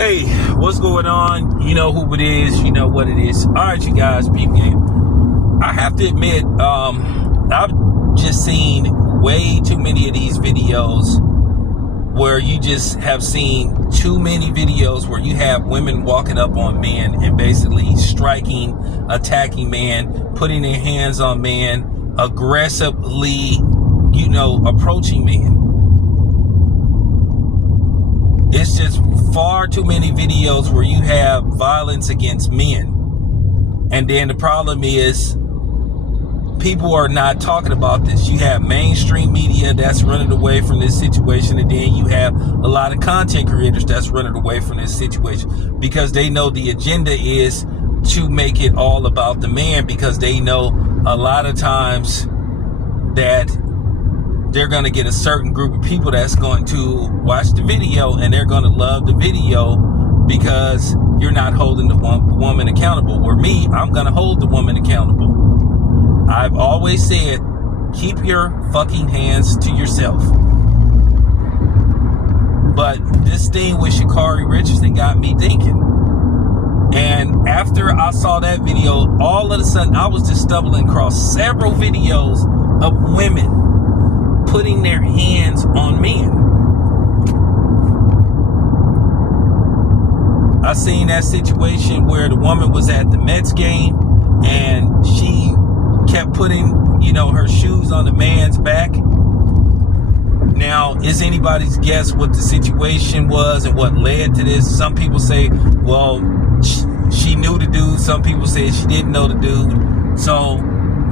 Hey, what's going on? You know who it is. You know what it is. All right, you guys, peep game. I have to admit, I've just seen way too many of these videos where you just have seen too many videos where you have women walking up on men and basically striking, attacking men, putting their hands on men, aggressively, approaching men. It's just far too many videos where you have violence against men. And then the problem is people are not talking about this. You have mainstream media that's running away from this situation, and then you have a lot of content creators that's running away from this situation because they know the agenda is to make it all about the man, because they know a lot of times that they're going to get a certain group of people that's going to watch the video, and they're going to love the video because you're not holding the woman accountable. Or me, I'm going to hold the woman accountable. I've always said, keep your fucking hands to yourself. But this thing with Shakari Richardson got me thinking. And after I saw that video, all of a sudden I was just stumbling across several videos of women putting their hands on men. I seen that situation where the woman was at the Mets game and she kept putting, her shoes on the man's back. Now, it's anybody's guess what the situation was and what led to this. Some people say, well, she knew the dude. Some people say she didn't know the dude. So,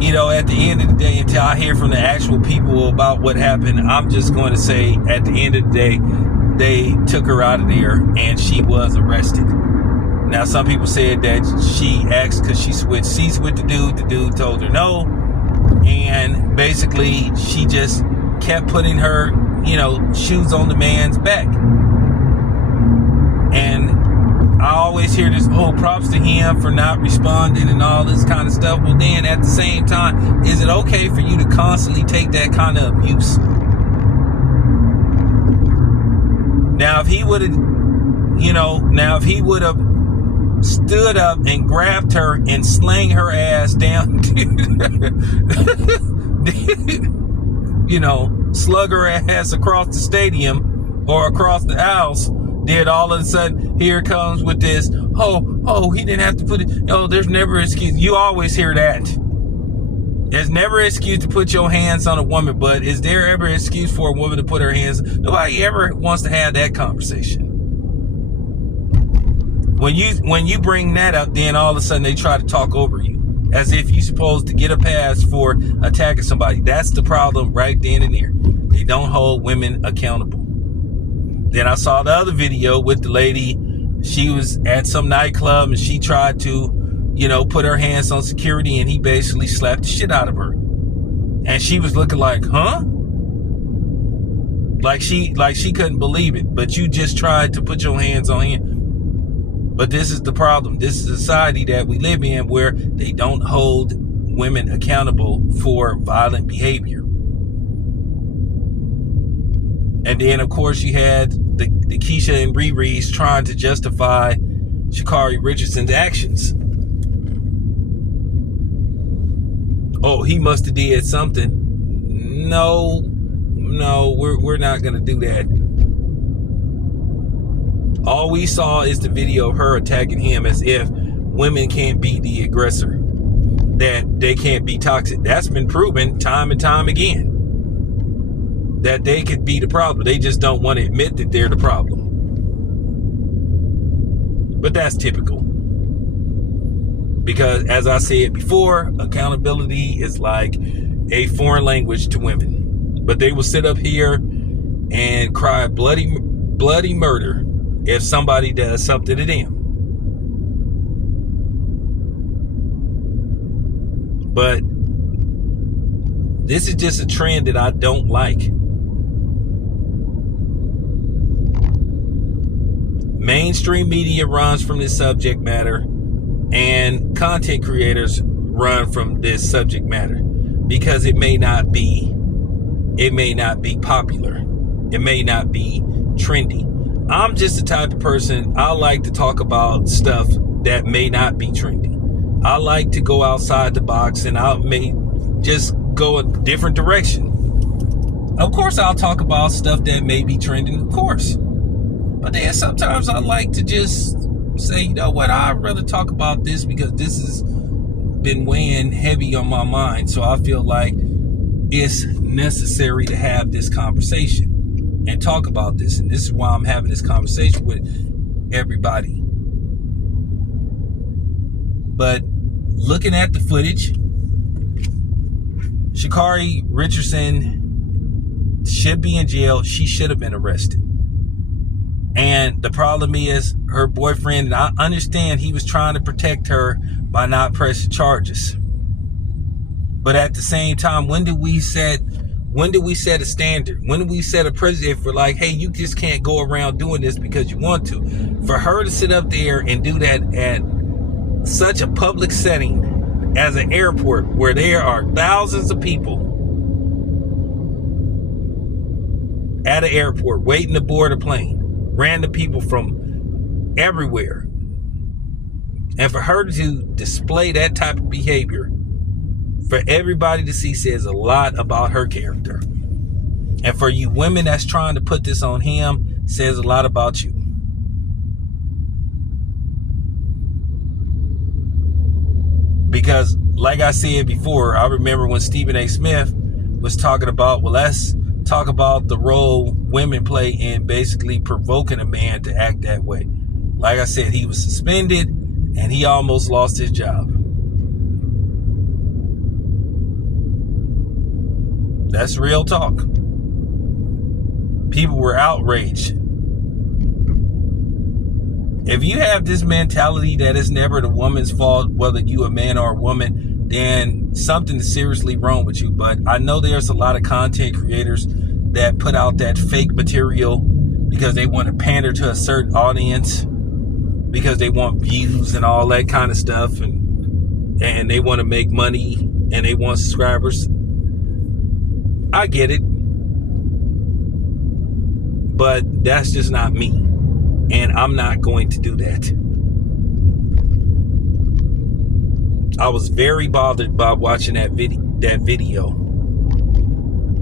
at the end of the day, until I hear from the actual people about what happened, I'm just going to say at the end of the day, they took her out of there and she was arrested. Now, some people said that she asked because she switched seats with the dude. The dude told her no. And basically, she just kept putting her, shoes on the man's back. And I always hear this, props to him for not responding and all this kind of stuff. Well, then at the same time, is it okay for you to constantly take that kind of abuse? Now, if he would have, stood up and grabbed her and slang her ass down, slug her ass across the stadium or across the house, then all of a sudden here comes with this, he didn't have to put it, there's never an excuse. You always hear that. There's never an excuse to put your hands on a woman, but is there ever an excuse for a woman to put her hands? Nobody ever wants to have that conversation. When you bring that up, then all of a sudden they try to talk over you as if you're supposed to get a pass for attacking somebody. That's the problem right then and there. They don't hold women accountable. Then I saw the other video with the lady. She was at some nightclub and she tried to, put her hands on security, and he basically slapped the shit out of her. And she was looking like, huh? Like she couldn't believe it. But you just tried to put your hands on him. But this is the problem. This is a society that we live in where they don't hold women accountable for violent behavior. And then, of course, you had the Keisha and Riri's trying to justify Shakari Richardson's actions. Oh, he must have did something. No, we're not going to do that. All we saw is the video of her attacking him as if women can't be the aggressor, that they can't be toxic. That's been proven time and time again, that they could be the problem. They just don't want to admit that they're the problem. But that's typical. Because as I said before, accountability is like a foreign language to women. But they will sit up here and cry bloody murder if somebody does something to them. But this is just a trend that I don't like. Mainstream media runs from this subject matter, and content creators run from this subject matter because it may not be popular. It may not be trendy. I'm just the type of person, I like to talk about stuff that may not be trendy. I like to go outside the box, and I may just go a different direction. Of course, I'll talk about stuff that may be trending, of course. But then sometimes I like to just say, you know what, I'd rather talk about this because this has been weighing heavy on my mind. So I feel like it's necessary to have this conversation and talk about this. And this is why I'm having this conversation with everybody. But looking at the footage, Shakari Richardson should be in jail. She should have been arrested. And the problem is her boyfriend, and I understand he was trying to protect her by not pressing charges. But at the same time, when do we set a standard? When do we set a precedent for like, hey, you just can't go around doing this because you want to? For her to sit up there and do that at such a public setting as an airport where there are thousands of people at an airport waiting to board a plane, random people from everywhere, and for her to display that type of behavior for everybody to see says a lot about her character. And for you women that's trying to put this on him says a lot about you. Because like I said before, I remember when Stephen A. Smith was talking about, well, let's talk about the role women play in basically provoking a man to act that way. Like I said, he was suspended and he almost lost his job. That's real talk. People were outraged. If you have this mentality that it's never the woman's fault, whether you a man or a woman, then something is seriously wrong with you. But I know there's a lot of content creators that put out that fake material because they want to pander to a certain audience, because they want views and all that kind of stuff, and they want to make money and they want subscribers. I get it, but that's just not me, and I'm not going to do that. I was very bothered by watching that video,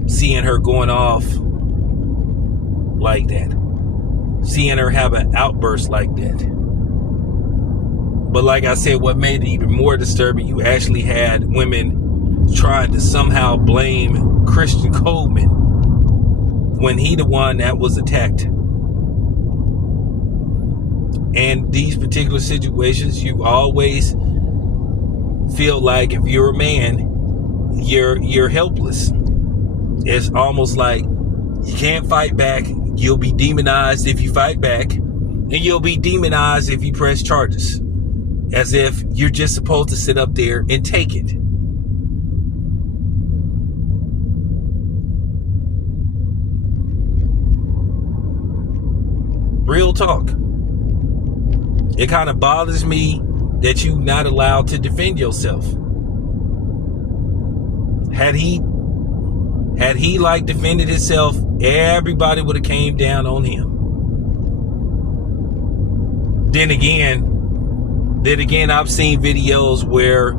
seeing her going off like that, seeing her have an outburst like that. But like I said, what made it even more disturbing, you actually had women trying to somehow blame Christian Coleman when he the one that was attacked. And these particular situations, you always feel like if you're a man, you're helpless. It's almost like you can't fight back. You'll be demonized if you fight back, and you'll be demonized if you press charges, as if you're just supposed to sit up there and take it. Real talk. It kind of bothers me that you're not allowed to defend yourself. Had he like defended himself, everybody would have came down on him. Then again, I've seen videos where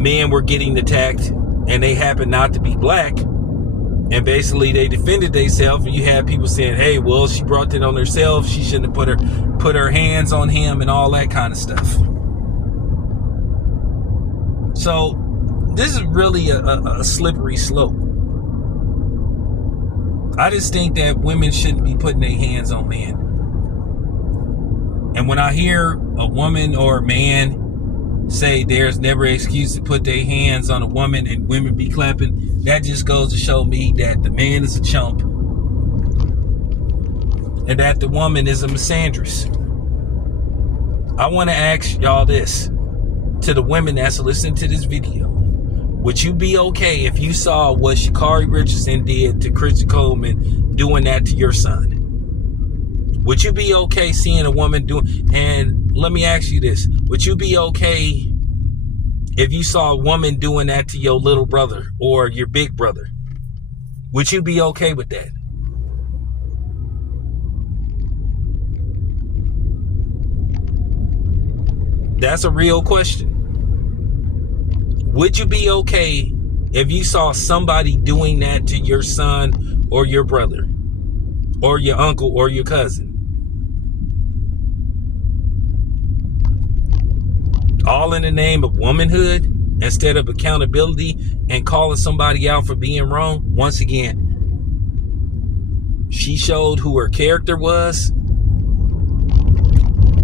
men were getting attacked and they happened not to be black, and basically they defended themselves, and you had people saying, hey, well, she brought that on herself, she shouldn't have put her hands on him and all that kind of stuff. So this is really a slippery slope. I just think that women shouldn't be putting their hands on men. And when I hear a woman or a man say there's never an excuse to put their hands on a woman and women be clapping, that just goes to show me that the man is a chump and that the woman is a misandrist. I want to ask y'all this, to the women that's listening to this video. Would you be okay if you saw what Shakari Richardson did to Christian Coleman doing that to your son? Would you be okay seeing a woman doing, and let me ask you this, would you be okay if you saw a woman doing that to your little brother or your big brother? Would you be okay with that? That's a real question. Would you be okay if you saw somebody doing that to your son or your brother or your uncle or your cousin? All in the name of womanhood instead of accountability and calling somebody out for being wrong. Once again, she showed who her character was.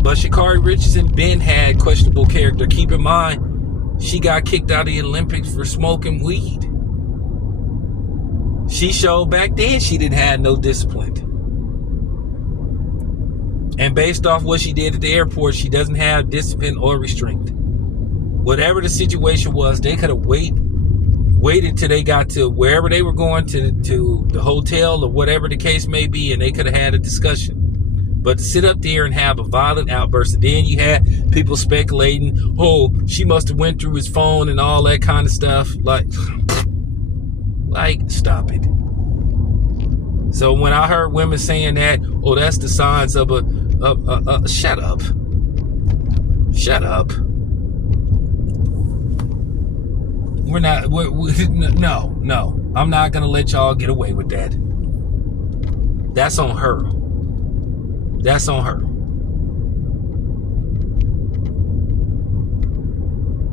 But Shakari Richardson been had questionable character. Keep in mind, she got kicked out of the Olympics for smoking weed. She showed back then she didn't have no discipline. And based off what she did at the airport, she doesn't have discipline or restraint. Whatever the situation was, they could have waited till they got to wherever they were going, to the hotel or whatever the case may be, and they could have had a discussion. But to sit up there and have a violent outburst, and then you had people speculating, oh, she must have went through his phone and all that kind of stuff. Like stop it. So when I heard women saying that, oh, that's the signs of a shut up. Shut up. No. I'm not going to let y'all get away with that. That's on her. That's on her.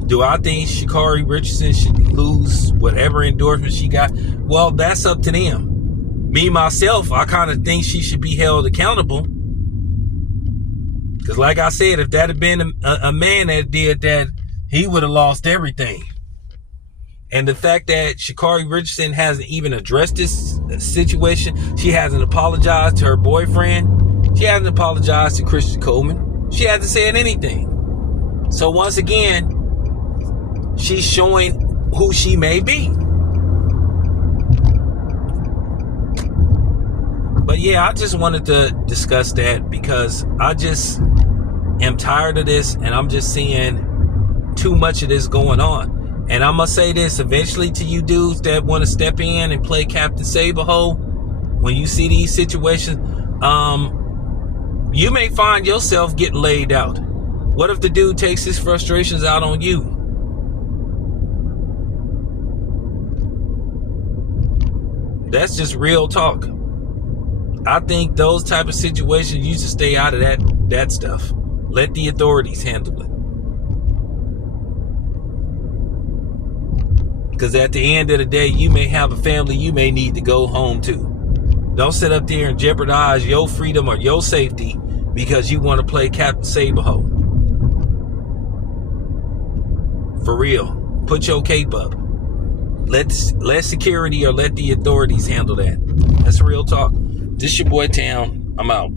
Do I think Shakari Richardson should lose whatever endorsement she got? Well, that's up to them. Me, myself, I kind of think she should be held accountable. Because like I said, if that had been a man that did that, he would have lost everything. And the fact that Shakari Richardson hasn't even addressed this situation, she hasn't apologized to her boyfriend, she hasn't apologized to Christian Coleman, she hasn't said anything. So once again, she's showing who she may be. But yeah, I just wanted to discuss that because I just am tired of this, and I'm just seeing too much of this going on. And I'm going to say this eventually to you dudes that want to step in and play Captain Saberho. When you see these situations, you may find yourself getting laid out. What if the dude takes his frustrations out on you? That's just real talk. I think those type of situations, you should stay out of that stuff. Let the authorities handle it. Because at the end of the day, you may have a family you may need to go home to. Don't sit up there and jeopardize your freedom or your safety because you want to play Captain Saberho. For real. Put your cape up. Let security or let the authorities handle that. That's real talk. This your boy Town. I'm out.